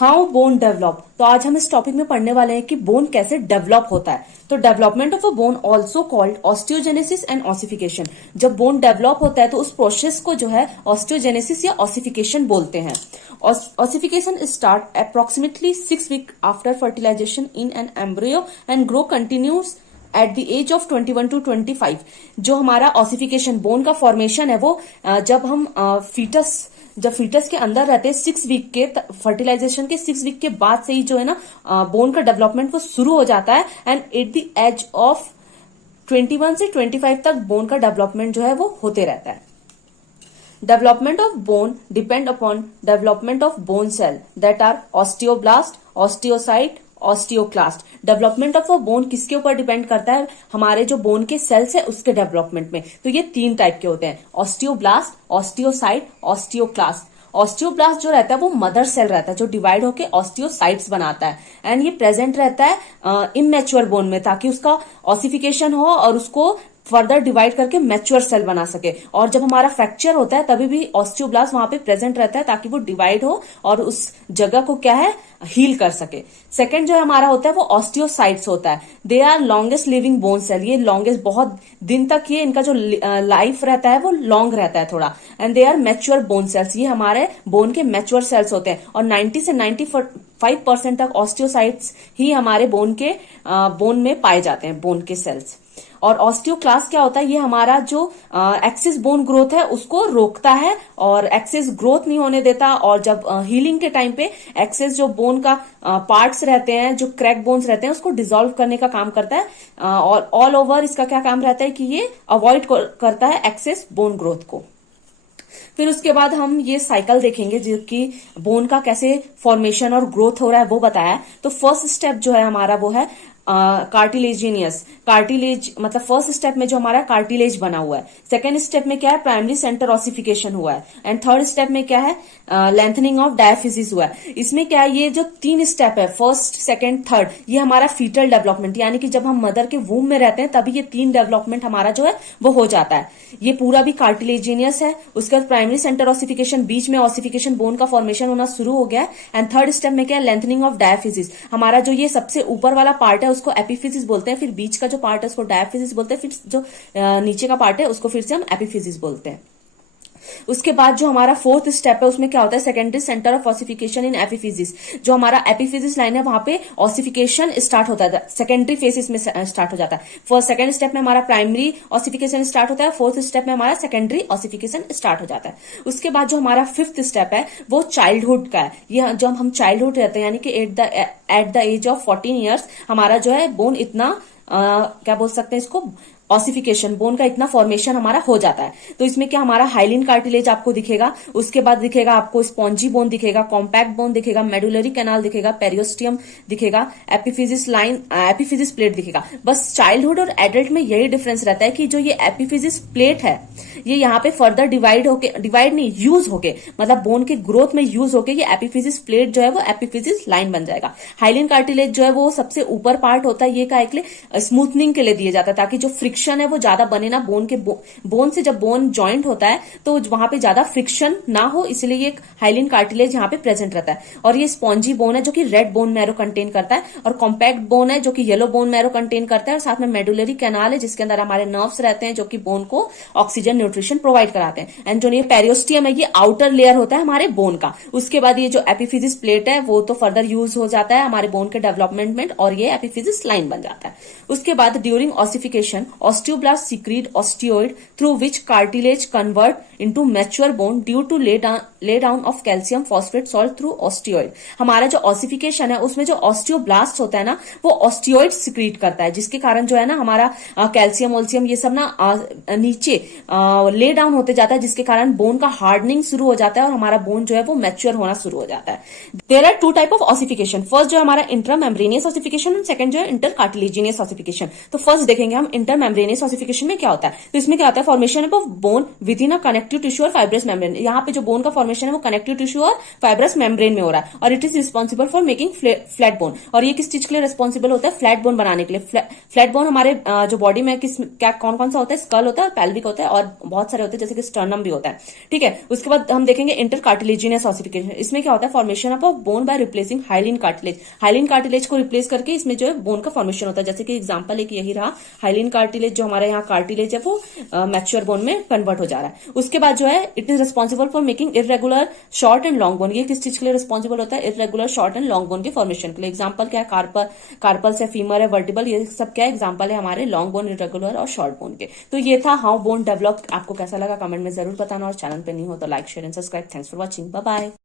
How bone develop. तो आज हम इस टॉपिक में पढ़ने वाले हैं कि बोन कैसे डेवलप होता है। तो development of a bone also called osteogenesis and ossification. जब बोन डेवलप होता है तो उस प्रोसेस को जो है ऑस्टियोजेनेसिस या ऑसिफिकेशन बोलते हैं। Ossification start approximately 6 week after fertilization in an embryo and grow continues at the age of 21 to 25। जो हमारा ऑसिफिकेशन बोन का फॉर्मेशन है वो जब हम फीटस के अंदर रहते हैं 6 वीक के फर्टिलाइजेशन के 6 वीक के बाद से ही जो है ना बोन का डेवलपमेंट वो शुरू हो जाता है। And at the age of 21 से 25 तक बोन का डेवलपमेंट जो है वो होते रहता है। Development of bone depend upon development of bone cell that are osteoblast, osteocyte, osteoclast. Development of a bone किसके ऊपर डिपेंड करता है? हमारे जो बोन के सेल्स है उसके डेवलपमेंट में। तो ये 3 टाइप के होते हैं, ऑस्टियोब्लास्ट, ऑस्टियोसाइट, ऑस्टियोक्लास्ट। ऑस्टियोब्लास्ट जो रहता है वो मदर सेल रहता है जो डिवाइड होके ऑस्टियोसाइट्स बनाता है एंड ये प्रेजेंट रहता है इमैच्योर बोन में ताकि उसका ऑसिफिकेशन हो और उसको फर्दर डिवाइड करके मैच्योर सेल बना सके। और जब हमारा फ्रैक्चर होता है तभी भी ऑस्टियोब्लास्ट वहां पे प्रेजेंट रहता है ताकि वो डिवाइड हो और उस जगह को क्या है हील कर सके। सेकंड जो हमारा होता है वो ऑस्टियोसाइट्स होता है। They are longest living bone cell. ये लॉन्गेस्ट बहुत दिन तक ये इनका जो लाइफ रहता है वो लॉन्ग रहता है थोड़ा। And they are mature bone cells. ये हमारे बोन के मैच्योर सेल्स होते हैं और 90 से 95% तक ऑस्टियोसाइट्स ही हमारे बोन में पाए जाते हैं, बोन के सेल्स। और ऑस्टियोक्लास्ट क्या होता है? ये हमारा जो एक्सेस बोन ग्रोथ है उसको रोकता है और एक्सेस ग्रोथ नहीं होने देता। और जब हीलिंग के टाइम पे एक्सेस जो बोन का पार्ट्स रहते हैं, जो क्रैक बोन्स रहते हैं, उसको डिसॉल्व करने का काम करता है। और ऑल ओवर इसका क्या काम रहता है कि ये अवॉइड करता है एक्सेस बोन ग्रोथ को। फिर उसके बाद हम ये साइकिल देखेंगे जो कि बोन का कैसे फॉर्मेशन और ग्रोथ हो रहा है वो बताया। तो फर्स्ट स्टेप जो है हमारा वो है कार्टिलेजिनियस। कार्टिलेज मतलब फर्स्ट स्टेप में जो हमारा कार्टिलेज बना हुआ है। सेकेंड स्टेप में क्या है? प्राइमरी सेंटर ऑसिफिकेशन हुआ है। एंड थर्ड स्टेप में क्या है? लेंथनिंग ऑफ डायफिजिस हुआ है। इसमें क्या है? ये जो 3 स्टेप है, फर्स्ट, सेकेंड, थर्ड, ये हमारा फीटल डेवलपमेंट यानी कि जब हम मदर के वूम में रहते हैं तभी ये 3 डेवलपमेंट हमारा जो है वो हो जाता है। ये पूरा भी कार्टिलेजिनियस है। उसके बाद प्राइमरी सेंटर ऑसिफिकेशन, बीच में ऑसिफिकेशन बोन का फॉर्मेशन होना शुरू हो गया है। एंड थर्ड स्टेप में क्या है? Lengthening of diaphysis. हमारा जो ये सबसे ऊपर वाला पार्ट है उसको एपिफिजिस बोलते हैं, फिर बीच का जो पार्ट है उसको डायफिजिस बोलते हैं, फिर जो नीचे का पार्ट है उसको फिर से हम एपिफिजिस बोलते हैं। उसके बाद जो हमारा फोर्थ स्टेप है उसमें क्या होता है? सेकेंडरी सेंटर ऑफ ऑसिफिकेशन इन एपिफिजिस। जो हमारा एपिफिजिस लाइन है वहां पे ऑसिफिकेशन स्टार्ट होता है, सेकेंडरी फेसिस में स्टार्ट हो जाता है। फर्स्ट सेकेंड स्टेप में हमारा प्राइमरी ऑसिफिकेशन स्टार्ट होता है, फोर्थ स्टेप में हमारा सेकेंडरी ऑसिफिकेशन स्टार्ट हो जाता है। उसके बाद जो हमारा फिफ्थ स्टेप है वो चाइल्डहुड का है। ये जब हम चाइल्डहुड रहते हैं यानी कि at the age of 14 years हमारा जो है बोन इतना क्या बोल सकते हैं इसको, ऑसिफिकेशन बोन का इतना फॉर्मेशन हमारा हो जाता है। तो इसमें क्या हमारा हाइलिन कार्टिलेज आपको दिखेगा, उसके बाद दिखेगा आपको स्पॉन्जी बोन दिखेगा, कॉम्पैक्ट बोन दिखेगा, मेडुलरी कैनाल दिखेगा, पेरियोस्टियम दिखेगा, एपिफिजिस प्लेट दिखेगा। बस चाइल्डहुड और एडल्ट में यही डिफरेंस रहता है कि जो ये एपिफिजिस प्लेट है ये यहाँ पे फर्दर डिवाइड नहीं यूज होके मतलब बोन के ग्रोथ में यूज होके ये एपिफिजिस प्लेट जो है वो एपिफिजिस लाइन बन जाएगा। हाइलिन कार्टिलेज जो है वो सबसे ऊपर पार्ट होता है, ये का एक स्मूथनिंग के लिए दिया जाता है ताकि जो फ्रिक्शन है वो ज्यादा बने ना। बोन से जब बोन ज्वाइंट होता है तो वहां पे ज्यादा फ्रिक्शन ना हो, इसलिए ये हाइलिन कार्टिलेज यहाँ पे प्रेजेंट रहता है। और ये स्पॉन्जी बोन है जो कि रेड बोन मैरो कंटेन करता है, और कॉम्पैक्ट बोन है जो कि येलो बोन मैरो कंटेन करता है, और साथ में मेडुलरी कैनाल है जिसके अंदर हमारे नर्व्स रहते हैं जो कि बोन को ऑक्सीजन न्यूट्रिशन प्रोवाइड कराते हैं। एंड जो ये पेरियोस्टियम है ये आउटर लेयर होता है हमारे बोन का। उसके बाद ये जो एपिफिजिस प्लेट है वो तो फर्दर यूज हो जाता है हमारे बोन के डेवलपमेंट में और ये एपिफिजिस लाइन बन जाता है। उसके बाद during ossification osteoblasts secrete osteoid through which cartilage convert into mature bone due to lay down of calcium phosphate salt through osteoid। हमारा जो ऑसिफिकेशन है उसमें जो ऑस्टियोब्लास्ट होता है ना वो ऑस्टियोइड सिक्रीट करता है जिसके कारण जो है ना हमारा कैल्शियम वोल्शियम ये सब ना नीचे ले डाउन होते जाता है, जिसके कारण बोन का हार्डनिंग शुरू हो जाता है और हमारा बोन जो है वो मैच्योर होना शुरू हो जाता है। There are 2 type of ossification. First जो हमारा इंट्रामेम्ब्रेनियस ऑसिफिकेशन, सेकंड जो है इंटरकार्टिलेजिनियस ऑसिफिकेशन। तो फर्स्ट देखेंगे हम इंटरमेम्ब्रेनियस मेम्ब्रेनियस ऑसिफिकेशन में क्या होता है? तो इसमें क्या होता है, formation of bone with in a connective tissue और फाइब्रस मेम्ब्रेन। यहाँ पे जो बोन का फॉर्मेशन है वो कनेक्टिव टिश्यू और फाइब्रस मेम्ब्रेन में हो रहा है, और it is responsible for making flat bone. और ये किस चीज के लिए रिस्पॉन्सिबल होता है? फ्लैट बोन बनाने के लिए। फ्लैट बोन हमारे जो बॉडी में किस क्या कौन कौन सा होता है? स्कल होता है, पेल्विक होता है, और बहुत सारे होते हैं जैसे कि स्टर्नम भी होता है। ठीक है, उसके बाद हम देखेंगे इंटरकार्टिलेजिनस ऑसिफिकेशन। इसमें क्या होता है, formation of borne by replacing hyaline cartilage. Hyaline cartilage को रिप्लेस करके इसमें जो है बोन का फॉर्मेशन होता है। जैसे कि एग्जांपल एक यही रहा, हाइलिन कार्टिलेज जो हमारे यहाँ कार्टिलेज है वो मैच्योर बोन में कन्वर्ट हो जा रहा है। उसके बाद जो है it is responsible for making irregular short and long bone. ये किस चीज के लिए रिस्पॉन्सिबल होता है? Irregular short and long bone के फॉर्मेशन के लिए। एग्जाम्पल क्या है, कार्पल्स है, फीमर है, वर्टिबल, ये सब क्या एग्जाम्पल है हमारे लॉन्ग बोन, इरेगुलर और शॉर्ट बोन के। तो ये था हाउ बोन डेवलप। आपको कैसा लगा कमेंट में जरूर बताना, और चैनल पे नहीं हो तो like share and subscribe. Thanks for watching, bye bye.